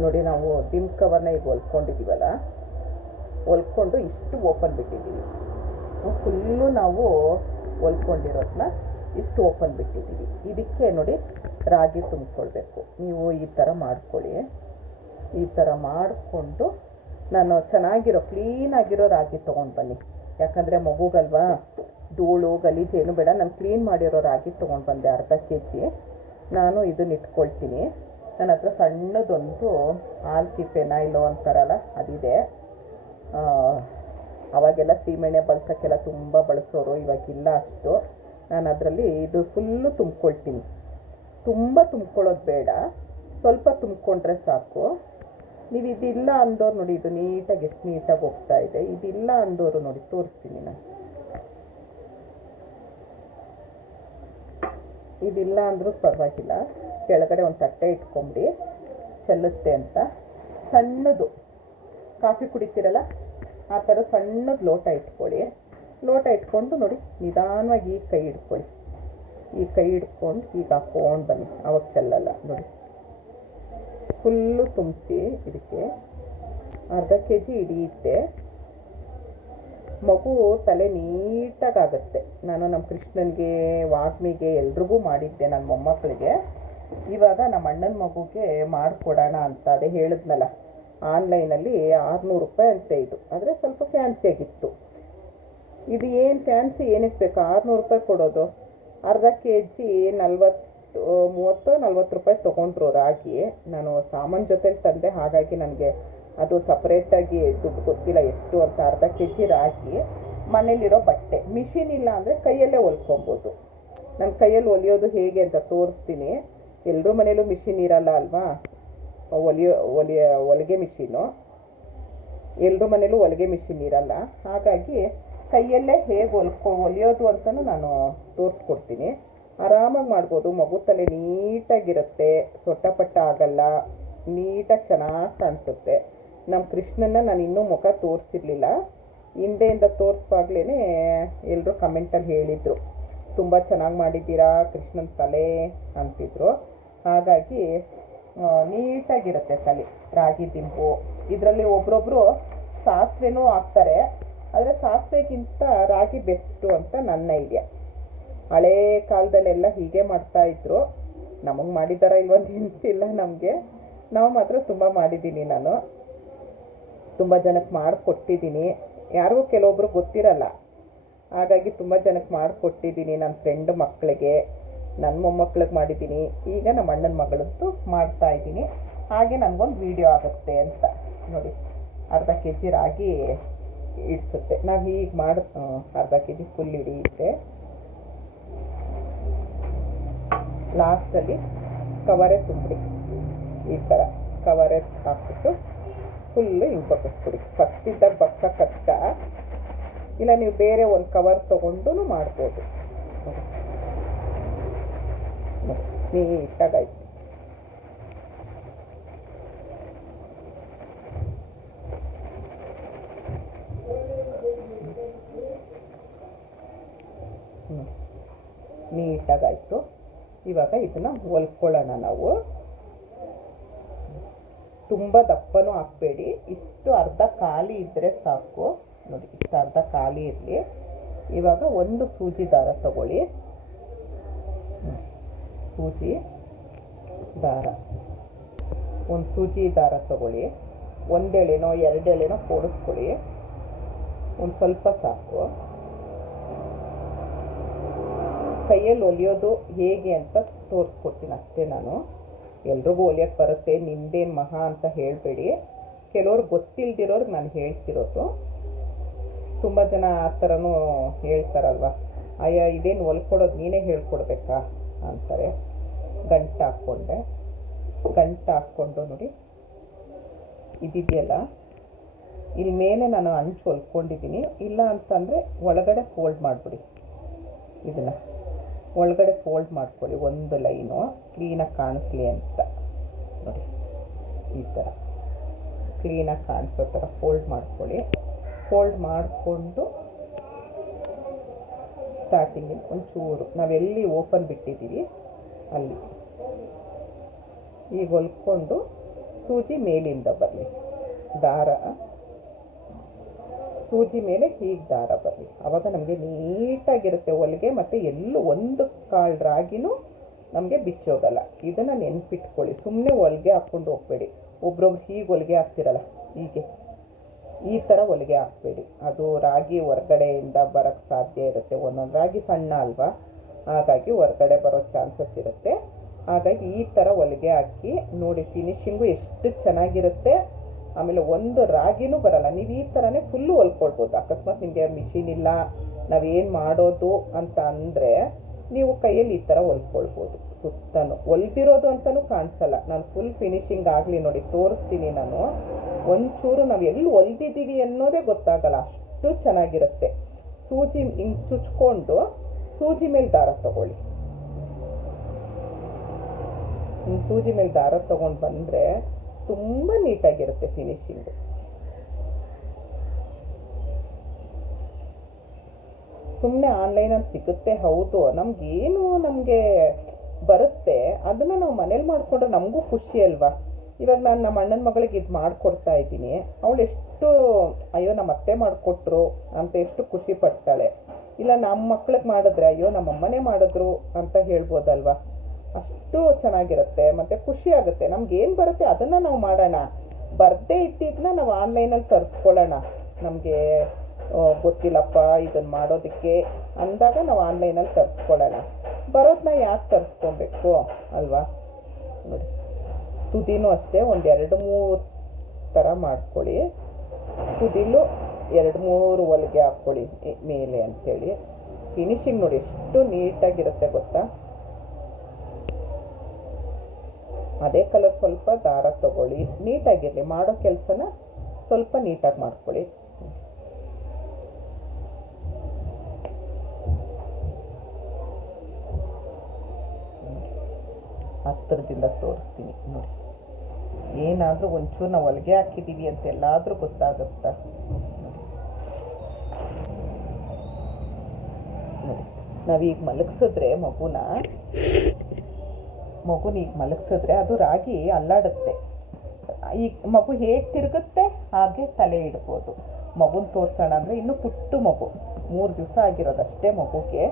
ನೋಡಿ ನಾವು ಡಿಮ್ ಕವರ್ನ ಈಗ ಹೊಲ್ಕೊಂಡಿದ್ದೀವಲ್ಲ? ಹೊಲ್ಕೊಂಡು ಇಷ್ಟು ಓಪನ್ ಬಿಟ್ಟಿದ್ದೀವಿ. ಫುಲ್ಲು ನಾವು ಹೊಲ್ಕೊಂಡಿರೋದನ್ನ ಇಷ್ಟು ಓಪನ್ ಬಿಟ್ಟಿದ್ದೀವಿ. ಇದಕ್ಕೆ ನೋಡಿ ರಾಗಿ ತುಂಬಿಕೊಳ್ಬೇಕು. ನೀವು ಈ ಥರ ಮಾಡ್ಕೊಳ್ಳಿ. ಈ ಥರ ಮಾಡಿಕೊಂಡು ನಾನು ಚೆನ್ನಾಗಿರೋ, ಕ್ಲೀನಾಗಿರೋ ರಾಗಿ ತೊಗೊಂಡು ಬನ್ನಿ. ಯಾಕಂದರೆ ಮಗುಗಲ್ವಾ? ಧೂಳು, ಗಲೀಜು ಏನು ಬೇಡ. ನಾನು ಕ್ಲೀನ್ ಮಾಡಿರೋ ರಾಗಿ ತೊಗೊಂಡು ಬಂದೆ ಅರ್ಧ ಕೆ ಜಿ ನಾನು ಇದನ್ನ ಇಟ್ಕೊಳ್ತೀನಿ. ನನ್ನ ಹತ್ರ ಸಣ್ಣದೊಂದು ಆಲ್ಕಿ ಇಲ್ಲೋ ಅಂತಾರಲ್ಲ, ಅದಿದೆ. ಅವಾಗೆಲ್ಲ ಸೀಮೆಣ್ಣೆ ಬಳಸೋಕ್ಕೆಲ್ಲ ತುಂಬ ಬಳಸೋರು, ಇವಾಗಿಲ್ಲ ಅಷ್ಟು. ನಾನು ಅದರಲ್ಲಿ ಇದು ಫುಲ್ಲು ತುಂಬ್ಕೊಳ್ತೀನಿ. ತುಂಬ ತುಂಬ್ಕೊಳ್ಳೋದು ಬೇಡ. ಸ್ವಲ್ಪ ತುಂಬ್ಕೊಂಡ್ರೆ ಸಾಕು. ನೀವು ಇದಿಲ್ಲ ಅಂದೋರು ನೋಡಿ, ಇದು ನೀಟಾಗಿ ಎಷ್ಟು ನೀಟಾಗಿ ಹೋಗ್ತಾ ಇದೆ. ಇದಿಲ್ಲ ಅಂದೋರು ನೋಡಿ ತೋರಿಸ್ತೀನಿ ನಾನು. ಇದಿಲ್ಲ ಅಂದರೂ ಪರವಾಗಿಲ್ಲ. ಕೆಳಗಡೆ ಒಂದು ತಟ್ಟೆ ಇಟ್ಕೊಂಬಿಡಿ. ಚೆಲ್ಲುತ್ತೆ ಅಂತ. ಸಣ್ಣದು. ಕಾಫಿ ಕುಡಿತೀರಲ್ಲ? ಆ ಥರ ಸಣ್ಣದು ಲೋಟ ಇಟ್ಕೊಳ್ಳಿ. ಲೋಟ ಇಟ್ಕೊಂಡು ನೋಡಿ, ನಿಧಾನವಾಗಿ ಈ ಕೈ ಹಿಡ್ಕೊಳ್ಳಿ. ಈ ಕೈ ಹಿಡ್ಕೊಂಡು ಈಗ ಹಾಕ್ಕೊಂಡು ಬನ್ನಿ. ಅವಾಗ ಚೆಲ್ಲಲ್ಲ. ನೋಡಿ. ಫುಲ್ಲು ತುಂಬಿಸಿ ಇದಕ್ಕೆ. ಅರ್ಧ ಕೆ ಜಿ ಹಿಡಿಯುತ್ತೆ ಮಗು ತಲೆ ನೀಟಾಗಾಗತ್ತೆ. ನಾನು ನಮ್ಮ ಕೃಷ್ಣನಿಗೆ, ವಾಗ್ಮಿಗೆ ಎಲ್ರಿಗೂ ಮಾಡಿದ್ದೆ ನನ್ನ ಮೊಮ್ಮಕ್ಕಳಿಗೆ. ಇವಾಗ ನಮ್ಮ ಅಣ್ಣನ ಮಗುಗೆ ಮಾಡಿಕೊಡೋಣ ಅಂತ ಅದೇ ಹೇಳಿದ್ನಲ್ಲ. ಆನ್ಲೈನಲ್ಲಿ ಆರುನೂರು ರೂಪಾಯಿ ಅಂತೆ ಇದು. ಆದರೆ ಸ್ವಲ್ಪ ಫ್ಯಾನ್ಸಿಯಾಗಿತ್ತು. ಇದು ಏನು ಫ್ಯಾನ್ಸಿ ಏನಕ್ಕೆ ಬೇಕು? ಆರುನೂರು ರೂಪಾಯಿ ಕೊಡೋದು. ಅರ್ಧ ಕೆ ಜಿ ನಲ್ವತ್ತು, ಮೂವತ್ತು ನಲ್ವತ್ತು ರೂಪಾಯಿ ತೊಗೊಂಡ್ರು ರಾಗಿ. ನಾನು ಸಾಮಾನು ಜೊತೆಲಿ ತಂದೆ, ಹಾಗಾಗಿ ನನಗೆ ಅದು ಸಪ್ರೇಟಾಗಿ ದುಡ್ಡು ಗೊತ್ತಿಲ್ಲ, ಎಷ್ಟು ಅಂತ ಅರ್ಧ ಕೆ ಜಿ ರಾಗಿ ಮನೇಲಿರೋ ಬಟ್ಟೆ. ಮಿಷಿನ್ ಇಲ್ಲ ಅಂದರೆ ಕೈಯಲ್ಲೇ ಹೊಲ್ಕೊಬೋದು ನನ್ನ ಕೈಯಲ್ಲಿ ಹೊಲಿಯೋದು ಹೇಗೆ ಅಂತ ತೋರಿಸ್ತೀನಿ. ಎಲ್ಲರೂ ಮನೇಲೂ ಮಿಷಿನ್ ಇರಲ್ಲ ಅಲ್ವಾ? ಹೊಲಿಯೋ, ಹೊಲಿಯ, ಹೊಲಿಗೆ ಮಿಷಿನು ಎಲ್ಲರ ಮನೇಲೂ ಹೊಲಿಗೆ ಮಿಷಿನ್ ಇರಲ್ಲ. ಹಾಗಾಗಿ ಕೈಯಲ್ಲೇ ಹೇಗೆ ಹೊಲ್ಕೊ, ಹೊಲಿಯೋದು ಅಂತಲೂ ನಾನು ತೋರಿಸ್ಕೊಡ್ತೀನಿ. ಆರಾಮಾಗಿ ಮಾಡ್ಬೋದು. ಮಗು ತಲೆ ನೀಟಾಗಿರುತ್ತೆ. ಸೊಟ್ಟಪಟ್ಟ ಆಗಲ್ಲ. ನೀಟಾಗಿ ಚೆನ್ನಾಗಿ ಕಾಣಿಸುತ್ತೆ. ನಮ್ಮ ಕೃಷ್ಣನ ನಾನು ಇನ್ನೂ ಮುಖ ತೋರಿಸಿರ್ಲಿಲ್ಲ. ಹಿಂದೆಯಿಂದ ತೋರಿಸುವಾಗ್ಲೇ ಎಲ್ಲರೂ ಕಮೆಂಟಲ್ಲಿ ಹೇಳಿದರು. ತುಂಬ ಚೆನ್ನಾಗಿ ಮಾಡಿದ್ದೀರಾ ಕೃಷ್ಣನ ತಲೆ? ಅಂತಿದ್ರು. ಹಾಗಾಗಿ ನೀಟಾಗಿರುತ್ತೆ ತಲೆ. ರಾಗಿ ದಿಂಪು ಇದರಲ್ಲಿ ಒಬ್ರೊಬ್ರು ಸಾಸಿವೆನೂ ಹಾಕ್ತಾರೆ. ಆದರೆ ಸಾಸಿವೆಗಿಂತ ರಾಗಿ ಬೆಸ್ಟು ಅಂತ ನನ್ನ ಐಡಿಯಾ. ಹಳೇ ಕಾಲದಲ್ಲೆಲ್ಲ ಹೀಗೆ ಮಾಡ್ತಾ ಇದ್ರು. ನಮಗೆ ಮಾಡಿದಾರ ಇಲ್ವೋ ನೆನಪಿಲ್ಲ ನಮಗೆ. ನಾವು ಮಾತ್ರ ತುಂಬ ಮಾಡಿದ್ದೀನಿ ನಾನು. ತುಂಬ ಜನಕ್ಕೆ ಮಾಡಿಕೊಟ್ಟಿದ್ದೀನಿ. ಯಾರಿಗೂ ಕೆಲವೊಬ್ರು ಗೊತ್ತಿರಲ್ಲ. ಹಾಗಾಗಿ ತುಂಬ ಜನಕ್ಕೆ ಮಾಡಿಕೊಟ್ಟಿದ್ದೀನಿ ನನ್ನ ಫ್ರೆಂಡ್ ಮಕ್ಕಳಿಗೆ ನನ್ನ ಮೊಮ್ಮಕ್ಳಿಗೆ ಮಾಡಿದ್ದೀನಿ. ಈಗ ನಮ್ಮ ಅಣ್ಣನ ಮಗಳದ್ದು ಮಾಡ್ತಾ ಇದ್ದೀನಿ. ಹಾಗೆ ನನಗೊಂದು ವಿಡಿಯೋ ಆಗುತ್ತೆ ಅಂತ. ನೋಡಿ, ಅರ್ಧ ಕೆ ಜಿ ರಾಗಿ ಇಡ್ಸುತ್ತೆ. ನಾವು ಈಗ ಮಾಡಿ ಅರ್ಧ ಕೆ ಜಿ ಫುಲ್ ಹಿಡಿಯುತ್ತೆ. ಲಾಸ್ಟಲ್ಲಿ ಕವರೇ ತುಂಬಿಡಿ ಈ ಥರ ಕವರೇ ಹಾಕ್ಬಿಟ್ಟು ಫುಲ್ಲು ಹಿಂಗೆ ಕೊಡಿ ಫಸ್ಟ್ ಇದ್ದಾಗ ಬಕ್ಕ ಕಷ್ಟ ಇಲ್ಲ ನೀವು ಬೇರೆ ಒಂದು ಕವರ್ ತೊಗೊಂಡು ಮಾಡ್ಬೋದು. ನೀಟಾಗಾಯ್ತು. ನೀಟಾಗಾಯ್ತು. ಇವಾಗ ಇದನ್ನು ಹೊಲ್ಕೊಳ್ಳೋಣ ನಾವು. ತುಂಬ ದಪ್ಪನೂ ಹಾಕ್ಬೇಡಿ ಇಷ್ಟು ಅರ್ಧ ಖಾಲಿ ಇದ್ದರೆ ಸಾಕು. ನೋಡಿ, ಇಷ್ಟು ಅರ್ಧ ಖಾಲಿ ಇರಲಿ. ಇವಾಗ ಒಂದು ಸೂಜಿ ದಾರ ತಗೊಳ್ಳಿ. ಸೂಜಿ ದಾರ. ಒಂದು ಸೂಜಿ ದಾರ ತಗೊಳ್ಳಿ. ಒಂದೆಳೆನೋ, ಎರಡೆಳೆನೋ ಕೂಡಿಸ್ಕೊಳ್ಳಿ. ಒಂದು ಸ್ವಲ್ಪ ಸಾಕು. ಕೈಯಲ್ಲಿ ಒಲಿಯೋದು ಹೇಗೆ ಅಂತ ತೋರಿಸ್ಕೊಡ್ತೀನಿ ಅಷ್ಟೇ ನಾನು. ಎಲ್ರಿಗೂ ಒಲಿಯಕ್ಕೆ ಬರುತ್ತೆ, ನಿಂದೇನು ಮಹಾ ಅಂತ ಹೇಳಬೇಡಿ. ಕೆಲವ್ರು ಗೊತ್ತಿಲ್ದಿರೋರ್ಗೆ ನಾನು ಹೇಳ್ತಿರೋದು. ತುಂಬ ಜನ ಆ ಥರನೂ ಹೇಳ್ತಾರಲ್ವ? ಅಯ್ಯ, ಇದೇನು ಹೊಲ್ಕೊಡೋದು ನೀನೇ ಹೇಳ್ಕೊಡ್ಬೇಕಾ? ಅಂತಾರೆ. ಗಂಟು ಹಾಕ್ಕೊಂಡೆ. ಗಂಟು ಹಾಕ್ಕೊಂಡು ನೋಡಿ. ಇದಿದೆಯಲ್ಲ? ಇಲ್ಲಿ ಮೇಲೆ ನಾನು ಅಂಚು ಹೊಲ್ಕೊಂಡಿದ್ದೀನಿ. ಇಲ್ಲ ಅಂತಂದರೆ ಒಳಗಡೆ ಫೋಲ್ಡ್ ಮಾಡಿಬಿಡಿ. ಇದನ್ನು. ಒಳಗಡೆ ಫೋಲ್ಡ್ ಮಾಡ್ಕೊಳ್ಳಿ, ಒಂದು ಲೈನು ಕ್ಲೀನಾಗಿ ಕಾಣಿಸ್ಲಿ ಅಂತ. ನೋಡಿ, ಈ ಥರ ಕ್ಲೀನಾಗಿ ಕಾಣಿಸೋ ಥರ ಫೋಲ್ಡ್ ಮಾಡ್ಕೊಳ್ಳಿ. ಫೋಲ್ಡ್ ಮಾಡಿಕೊಂಡು ಸ್ಟಾರ್ಟಿಂಗಿಗೆ ಒಂಚೂರು ನಾವೆಲ್ಲಿ ಓಪನ್ ಬಿಟ್ಟಿದ್ದೀವಿ ಅಲ್ಲಿ. ಈಗ ಹೊಲ್ಕೊಂಡು ಸೂಜಿ ಮೇಲಿಂದ ಬರಲಿ ದಾರ ಸೂಜಿ ಮೇಲೆ ಹೀಗೆ ದಾರ ಬರಲಿ. ಆವಾಗ ನಮಗೆ ನೀಟಾಗಿರುತ್ತೆ ಹೊಲಿಗೆ ಮತ್ತು ಎಲ್ಲೂ ಒಂದು ಕಾಳು ರಾಗಿನೂ ನಮಗೆ ಬಿಚ್ಚೋಗಲ್ಲ ಇದನ್ನು ನೆನ್ಪಿಟ್ಕೊಳ್ಳಿ. ಸುಮ್ಮನೆ ಹೊಲಿಗೆ ಹಾಕ್ಕೊಂಡು ಹೋಗ್ಬೇಡಿ. ಒಬ್ರೊಬ್ರು ಹೀಗೆ ಹೊಲಿಗೆ ಹಾಕ್ತಿರಲ್ಲ, ಹೀಗೆ. ಈ ಥರ ಹೊಲಿಗೆ ಹಾಕ್ಬೇಡಿ. ಅದು ರಾಗಿ ಹೊರ್ಗಡೆಯಿಂದ ಬರೋಕ್ಕೆ ಸಾಧ್ಯ ಇರುತ್ತೆ. ಒಂದೊಂದು ರಾಗಿ ಸಣ್ಣ ಅಲ್ವಾ? ಹಾಗಾಗಿ ಹೊರಗಡೆ ಬರೋ ಚಾನ್ಸಸ್ ಇರುತ್ತೆ. ಹಾಗಾಗಿ ಈ ಥರ ಹೊಲಿಗೆ ಹಾಕಿ ನೋಡಿ, ಫಿನಿಶಿಂಗು ಎಷ್ಟು ಚೆನ್ನಾಗಿರುತ್ತೆ. ಆಮೇಲೆ ಒಂದು ರಾಗಿನೂ ಬರಲ್ಲ. ನೀವು ಈ ಥರನೇ ಫುಲ್ಲು ಹೊಲ್ಕೊಳ್ಬೋದು ಅಕಸ್ಮಾತ್ ನಿಮಗೆ ಮಿಷಿನ್ ಇಲ್ಲ ನಾವೇನು ಮಾಡೋದು ಅಂತ ಅಂದರೆ ನೀವು ಕೈಯಲ್ಲಿ ಈ ಥರ ಹೊಲ್ಕೊಳ್ಬೋದು. ಸುತ್ತನೂ. ಹೊಲ್ದಿರೋದು ಅಂತಲೂ ಕಾಣಿಸಲ್ಲ. ನಾನು ಫುಲ್ ಫಿನಿಶಿಂಗ್ ಆಗಲಿ ನೋಡಿ, ತೋರಿಸ್ತೀನಿ ನಾನು. ಒಂಚೂರು ನಾವು ಎಲ್ಲಿ ಹೊಲ್ದಿದ್ದೀವಿ ಅನ್ನೋದೇ ಗೊತ್ತಾಗಲ್ಲ. ಅಷ್ಟು ಚೆನ್ನಾಗಿರುತ್ತೆ. ಸೂಜಿ ಹಿಂಗೆ ಚುಚ್ಕೊಂಡು ಸೂಜಿ ಮೇಲೆ ದಾರ ತಗೊಳ್ಳಿ. ಸೂಜಿ ಮೇಲೆ ದಾರ ತಗೊಂಡು ಬಂದರೆ ತುಂಬ ನೀಟಾಗಿರುತ್ತೆ ಫಿನಿಶಿಂಗು ಸುಮ್ಮನೆ ಆನ್ಲೈನಲ್ಲಿ ಸಿಗುತ್ತೆ, ಹೌದು. ನಮಗೇನು ನಮಗೆ ಬರುತ್ತೆ. ಅದನ್ನು ನಾವು ಮನೇಲಿ ಮಾಡಿಕೊಂಡ್ರೆ ನಮಗೂ ಖುಷಿ ಅಲ್ವಾ? ಇವಾಗ ನಾನು ನಮ್ಮ ಅಣ್ಣನ ಮಗಳಿಗೆ ಇದು ಮಾಡಿಕೊಡ್ತಾ ಇದ್ದೀನಿ. ಅವಳು ಎಷ್ಟು, ಅಯ್ಯೋ, ನಮ್ಮ ಅತ್ತೆ ಮಾಡಿಕೊಟ್ರು ಅಂತ ಎಷ್ಟು ಖುಷಿ ಪಡ್ತಾಳೆ. ಇಲ್ಲ, ನಮ್ಮ ಮಕ್ಳಿಗೆ ಮಾಡಿದ್ರೆ ಅಯ್ಯೋ, ನಮ್ಮ ಅಮ್ಮನೇ ಮಾಡಿದ್ರು ಅಂತ ಹೇಳ್ಬೋದಲ್ವಾ? ಅಷ್ಟು ಚೆನ್ನಾಗಿರುತ್ತೆ, ಮತ್ತು ಖುಷಿ ಆಗುತ್ತೆ. ನಮ್ಗೆ ಏನು ಬರುತ್ತೆ ಅದನ್ನು ನಾವು ಮಾಡೋಣ. ಬರದೇ ಇದ್ದಿದ್ದನ್ನ ನಾವು ಆನ್ಲೈನಲ್ಲಿ ತರಿಸ್ಕೊಳ್ಳೋಣ. ನಮಗೆ ಗೊತ್ತಿಲ್ಲಪ್ಪ ಇದನ್ನು ಮಾಡೋದಕ್ಕೆ ಅಂದಾಗ ನಾವು ಆನ್ಲೈನಲ್ಲಿ ತರಿಸ್ಕೊಳ್ಳೋಣ. ಬರೋದನ್ನ ಯಾಕೆ ತರಿಸ್ಕೊಬೇಕು ಅಲ್ವಾ? ನೋಡಿ ತುದಿನೂ ಅಷ್ಟೇ, ಒಂದು ಎರಡು ಮೂರು ಥರ ಮಾಡ್ಕೊಳ್ಳಿ. ತುದಿಲು ಎರಡು ಮೂರು ಹೊಲಿಗೆ ಹಾಕ್ಕೊಳ್ಳಿ ಮೇಲೆ ಅಂಥೇಳಿ ಫಿನಿಶಿಂಗ್ ನೋಡಿ, ಎಷ್ಟು ನೀಟಾಗಿರುತ್ತೆ ಗೊತ್ತಾ? ಅದೇ ಕಲರ್ ಸ್ವಲ್ಪ ದಾರ ತಗೊಳ್ಳಿ. ನೀಟಾಗಿರಲಿ. ಮಾಡೋ ಕೆಲಸನ ಸ್ವಲ್ಪ ನೀಟಾಗಿ ಮಾಡ್ಕೊಳ್ಳಿ. ಹತ್ತಿರದಿಂದ ತೋರಿಸ್ತೀನಿ. ನೋಡಿ. ಏನಾದರೂ ಒಂಚೂರು ನಾವು ಹೊಲಿಗೆ ಹಾಕಿದ್ದೀವಿ ಅಂತ ಎಲ್ಲಾದರೂ ಗೊತ್ತಾಗುತ್ತಾ. ನಾವೀಗ ಮಲಗಿಸಿದ್ರೆ ಮಗುನ ಮಗುನ ಈಗ ಮಲಗಿಸಿದ್ರೆ ಅದು ರಾಗಿ ಅಲ್ಲಾಡುತ್ತೆ. ಈಗ ಮಗು ಹೇಗೆ ತಿರುಗುತ್ತೆ? ಹಾಗೆ ತಲೆ ಇಡ್ಬೋದು. ಮಗುನ ತೋರ್ಸೋಣ ಅಂದರೆ ಇನ್ನು ಪುಟ್ಟು ಮಗು. ಮೂರು ದಿವಸ ಆಗಿರೋದಷ್ಟೇ ಮಗುಗೆ.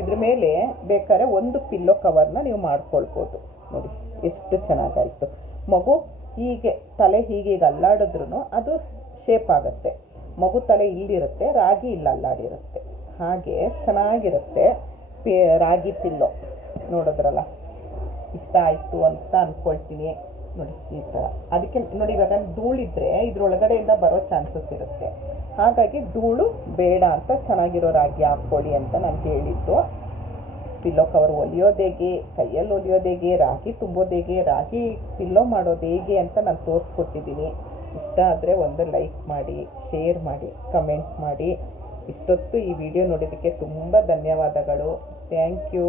ಇದ್ರ ಮೇಲೆ ಬೇಕಾದ್ರೆ ಒಂದು ಪಿಲ್ಲೋ ಕವರ್ನ ನೀವು ಮಾಡ್ಕೊಳ್ಬೋದು. ನೋಡಿ, ಎಷ್ಟು ಚೆನ್ನಾಗಾಯಿತು. ಮಗು ಹೀಗೆ, ತಲೆ ಹೀಗೆ ಈಗ ಅಲ್ಲಾಡಿದ್ರು ಅದು ಶೇಪ್ ಆಗುತ್ತೆ. ಮಗು ತಲೆ ಇಲ್ಲಿರುತ್ತೆ, ರಾಗಿ ಇಲ್ಲ ಅಲ್ಲಾಡಿರುತ್ತೆ. ಹಾಗೆ ಚೆನ್ನಾಗಿರುತ್ತೆ ರಾಗಿ ಪಿಲ್ಲೋ ನೋಡಿದ್ರಲ್ಲ? ಇಷ್ಟ ಆಯಿತು ಅಂತ ಅಂದ್ಕೊಳ್ತೀನಿ ನೋಡಿ, ಈ ಥರ ಅದಕ್ಕೆ ನೋಡಿ, ಇವಾಗ ಧೂಳಿದ್ರೆ ಇದ್ರೊಳಗಡೆಯಿಂದ ಬರೋ ಚಾನ್ಸಸ್ ಇರುತ್ತೆ. ಹಾಗಾಗಿ ಧೂಳು ಬೇಡ ಅಂತ ಚೆನ್ನಾಗಿರೋ ರಾಗಿ ಹಾಕ್ಕೊಳ್ಳಿ ಅಂತ ನಾನು ಹೇಳಿದ್ದು. ಪಿಲ್ಲೋ ಕವರ್ ಒಲಿಯೋದೇಗೆ ಕೈಯಲ್ಲಿ ಒಲಿಯೋದೇಗೆ ರಾಗಿ ತುಂಬೋದೇಗೆ ರಾಗಿ ಪಿಲ್ಲೋ ಮಾಡೋದು ಹೇಗೆ ಅಂತ ನಾನು ತೋರಿಸ್ಕೊಟ್ಟಿದ್ದೀನಿ. ಇಷ್ಟ ಆದರೆ ಒಂದು ಲೈಕ್ ಮಾಡಿ, ಶೇರ್ ಮಾಡಿ, ಕಮೆಂಟ್ ಮಾಡಿ. ಇಷ್ಟೊತ್ತು ಈ ವಿಡಿಯೋ ನೋಡಿದ್ದಕ್ಕೆ ತುಂಬ ಧನ್ಯವಾದಗಳು. Thank you.